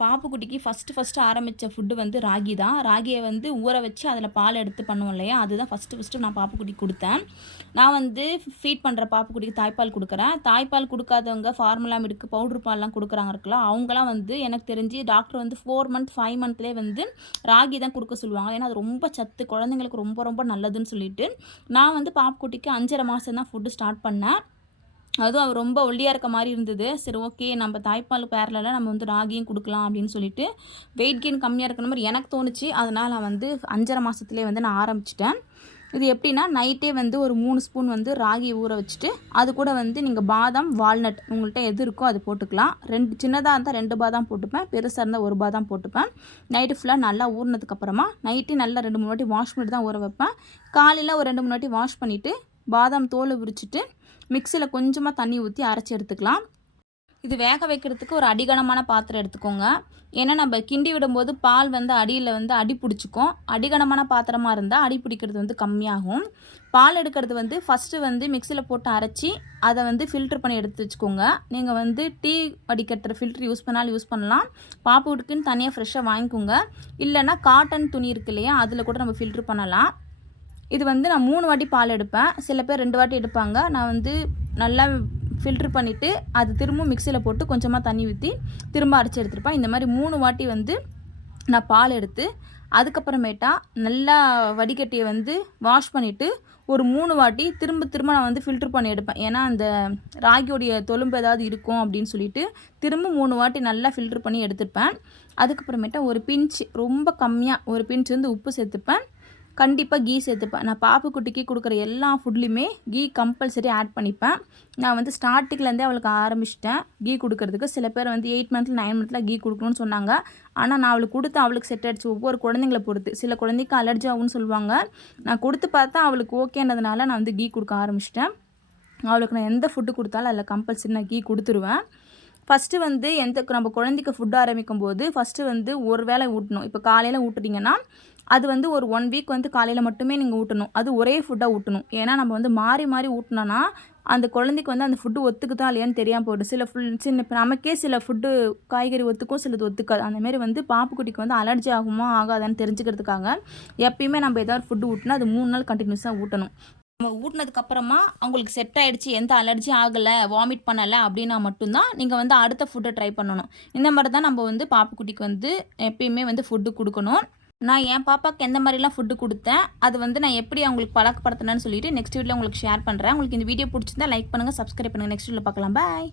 பாப்புக்குட்டிக்கு first ஆரம்பித்த food வந்து ராகி தான். ராகிய வந்து ஊற வச்சு அதில பால் எடுத்து பண்ணுவோம் இல்லையா? அதுதான் ஃபஸ்ட்டு நான் பாப்புக்குட்டிக்கு குடுத்தேன். நான் வந்து ஃபீட் பண்ணுற பாப்புக்குட்டிக்கு தாய்ப்பால் குடுக்குறேன். தாய்ப்பால் குடுக்காதவங்க ஃபார்முலா மில்க்கு, பவுடர் பால்லாம் குடுக்குறாங்க இருக்குல்ல, அவங்கலாம் வந்து எனக்கு தெரிஞ்சு டாக்டர் வந்து 4 மந்த், 5 மந்த்லேயே வந்து ராகி தான் குடுக்க சொல்லுவாங்க. ஏன்னா, அது ரொம்ப சத்து, குழந்தைங்களுக்கு ரொம்ப ரொம்ப நல்லதுன்னு சொல்லிட்டு, நான் வந்து பாப்புக்குட்டிக்கு 5 1/2 மாசம் தான் ஃபுட்டு ஸ்டார்ட் பண்ணேன். அதுவும் அவர் ரொம்ப ஒல்லியா இருக்க மாரி இருந்தது. சரி ஓகே நம்ம தாய்ப்பால் பேரலல நம்ம வந்து ராகியும் குடுக்கலாம் அப்படின்னு சொல்லிட்டு, வெயிட் கெயின் கம்மியா இருக்கிற மாரி எனக்கு தோணுச்சு. அதனால நான் வந்து 5 1/2 மாசத்துலயே வந்து நான் ஆரம்பிச்சுட்டேன். இது எப்படின்னா, நைட்டே வந்து ஒரு 3 ஸ்பூன் வந்து ராகி ஊற வச்சுட்டு, அது கூட வந்து நீங்க பாதாம், வால்நட் உங்கள்ட்ட எது இருக்கோ அது போட்டுக்கலாம். 2 சின்னதா இருந்தா 2 பாதாம் போட்டுப்பேன். பெருசா இருந்தா 1 பாதாம் போட்டுப்பேன். நைட்டு ஃபுல்லா நல்லா ஊறுனதுக்கப்புறமா, நைட்டு நல்லா 2, 3 வாட்டி வாஷ் பண்ணிட்டு தான் ஊற வைப்பேன். காலையில ஒரு 2, 3 வாட்டி வாஷ் பண்ணிவிட்டு, பாதாம் தோல உரிச்சுட்டு, மிக்ஸியில் கொஞ்சமாக தண்ணி ஊற்றி அரைச்சி எடுத்துக்கலாம். இது வேக வைக்கிறதுக்கு ஒரு அடிகனமான பாத்திரம் எடுத்துக்கோங்க. ஏன்னா நம்ம கிண்டி விடும்போது பால் வந்து அடியில் வந்து அடி பிடிச்சிக்கும். அடிகனமான பாத்திரமாக இருந்தால் அடி பிடிக்கிறது வந்து கம்மியாகும். பால் எடுக்கிறது வந்து ஃபஸ்ட்டு வந்து மிக்ஸியில் போட்டு அரைச்சி அதை வந்து ஃபில்ட்ரு பண்ணி எடுத்து வச்சுக்கோங்க. நீங்கள் வந்து டீ வடிகட்டுற ஃபில்ட்ரு யூஸ் பண்ணாலும் யூஸ் பண்ணலாம். பாப்புக்குன்னு தனியாக ஃப்ரெஷ்ஷாக வாங்கிக்கோங்க. இல்லைன்னா காட்டன் துணி இருக்கு இல்லையா, அதில் கூட நம்ம ஃபில்ட்ரு பண்ணலாம். இது வந்து நான் 3 வாட்டி பால் எடுப்பேன். சில பேர் 2 வாட்டி எடுப்பாங்க. நான் வந்து நல்லா ஃபில்ட்ரு பண்ணிவிட்டு அது திரும்பவும் மிக்ஸியில் போட்டு கொஞ்சமாக தண்ணி ஊற்றி திரும்ப அரைச்சி எடுத்துருப்பேன். இந்த மாதிரி 3 வாட்டி வந்து நான் பால் எடுத்து அதுக்கப்புறமேட்டா நல்லா வடிகட்டியை வந்து வாஷ் பண்ணிவிட்டு ஒரு 3 வாட்டி திரும்ப நான் வந்து ஃபில்ட்ரு பண்ணி எடுப்பேன். ஏன்னா அந்த ராகியோடைய தொலும்பு ஏதாவது இருக்கும் அப்படின்னு சொல்லிட்டு திரும்ப 3 வாட்டி நல்லா ஃபில்ட்ரு பண்ணி எடுத்துப்பேன். அதுக்கப்புறமேட்டா ஒரு பிஞ்ச் ரொம்ப கம்மியாக ஒரு பிஞ்ச் வந்து உப்பு சேர்த்துப்பேன். கண்டிப்பாக கீ சேர்த்துப்பேன். நான் பாப்புக்குட்டிக்கு கொடுக்குற எல்லா ஃபுட்லேயுமே கீ கம்பல்சரி ஆட் பண்ணிப்பேன். நான் வந்து ஸ்டார்டிங்லேருந்தே அவளுக்கு ஆரம்பிச்சிட்டேன் கீ கொடுக்கறதுக்கு. சில பேர் வந்து 8 மந்த்ல 9 மந்த்தில் கீ கொடுக்கணும்னு சொன்னாங்க. ஆனால் நான் அவளுக்கு கொடுத்து அவளுக்கு செட் ஆகிடுச்சு. ஒவ்வொரு குழந்தைங்கள பொறுத்து. சில குழந்தைக்கு அலர்ஜி ஆகும்னு சொல்லுவாங்க. நான் கொடுத்து பார்த்தா அவளுக்கு ஓகேன்றதுனால நான் வந்து கீ கொடுக்க ஆரம்பிச்சிட்டேன். அவளுக்கு நான் எந்த ஃபுட்டு கொடுத்தாலும் அதில் கம்பல்சரி நான் கீ கொடுத்துருவேன். ஃபஸ்ட்டு வந்து நம்ம குழந்தைக்கு ஃபுட் ஆரம்பிக்கும்போது ஃபஸ்ட்டு வந்து ஒரு வேளை ஊட்டணும். இப்போ காலையில் ஊட்டுறீங்கன்னா அது வந்து ஒரு 1 வீக் வந்து காலையில் மட்டுமே நீங்கள் ஊட்டணும். அது ஒரே ஃபுட்டாக ஊட்டணும். ஏன்னா நம்ம வந்து மாறி மாறி ஊட்டினோன்னா அந்த குழந்தைக்கு வந்து அந்த ஃபுட்டு ஒத்துக்குதா இல்லையான்னு தெரியாமல் போய்டும். சின்ன இப்போ நமக்கே சில ஃபுட்டு காய்கறி ஒத்துக்கும், சிலது ஒத்துக்காது. அந்தமாரி வந்து பாப்புக்குட்டிக்கு வந்து அலர்ஜி ஆகுமா ஆகாதான்னு தெரிஞ்சுக்கிறதுக்காக எப்பயுமே நம்ம ஏதாவது ஃபுட்டு ஊட்டினா அது 3 நாள் கண்டினியூஸாக ஊட்டணும். நம்ம ஊட்டினதுக்கப்புறமா அவங்களுக்கு செட் ஆகிடுச்சு, எந்த அலர்ஜியும் ஆகலை, வாமிட் பண்ணலை அப்படின்னா மட்டும்தான் நீங்கள் வந்து அடுத்த ஃபுட்டை ட்ரை பண்ணணும். இந்த மாதிரி தான் நம்ம வந்து பாப்புக்குட்டிக்கு வந்து எப்பயுமே வந்து ஃபுட்டு கொடுக்கணும். நான் என் பாப்பாவுக்கு எந்த மாதிரிலாம் ஃபுட்டு கொடுத்தேன், அது வந்து நான் எப்படி அவங்களுக்கு பழக்கப்படுத்தினேன்னு சொல்லிட்டு நெக்ஸ்ட் வீடியோவில் உங்களுக்கு ஷேர் பண்ணுறேன். உங்களுக்கு இந்த வீடியோ பிடிச்சிருந்தா லைக் பண்ணுங்கள், சப்ஸ்கிரைப் பண்ணுங்கள். நெக்ஸ்ட் வீடியோவில் பார்க்கலாம். பாய்.